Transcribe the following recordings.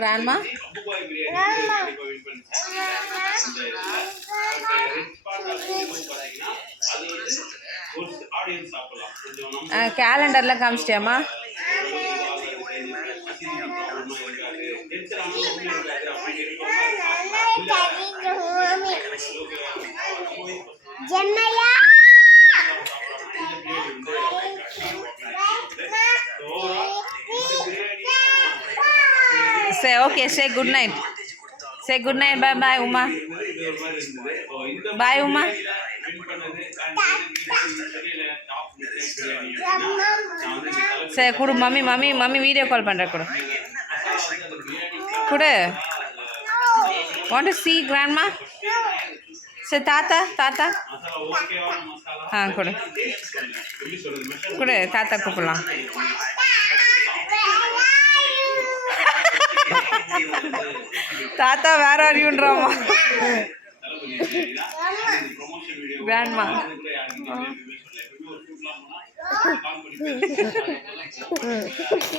grandma? கேலண்டர்ல காமிச்சிட்டியாமா? Say okay, say good night. Say good night, bye bye Uma. Bye Uma. Say kudu mummy video call பண்ற kudu. Want to see grandma? Say tata. Kudu tata கூப்பிடலாம். தாத்தா வேற அறியுன்றாமா grandma.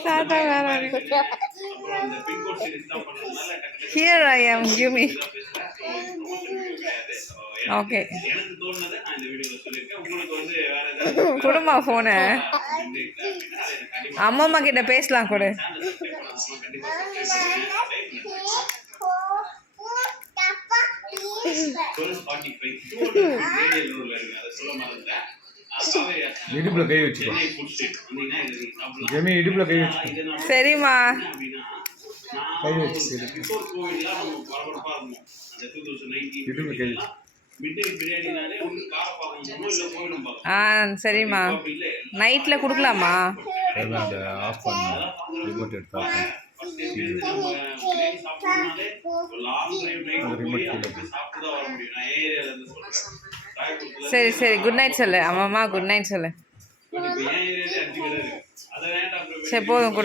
தாத்தா வேற அறியும். Here I am, give me. Okay. குடுமா போனு அம்மா கிட்ட பேசலாம் கொடு. இடுப்புல கை வச்சுக்கோ. ஜெமி இடுப்புல கை வச்சுக்கோ. சரிம்மா. கை வச்சு இடுப்புல கை வச்சு. சரிம்மா. நைட்ல கொடுக்கலாமா? ஆஃப் பண்ணு. ரிமோட் எடுத்து ஆஃப் பண்ணு. சரி குட் நைட் சொல்லு. அம்மா குட் நைட் சொல்லு. சரி போதும்.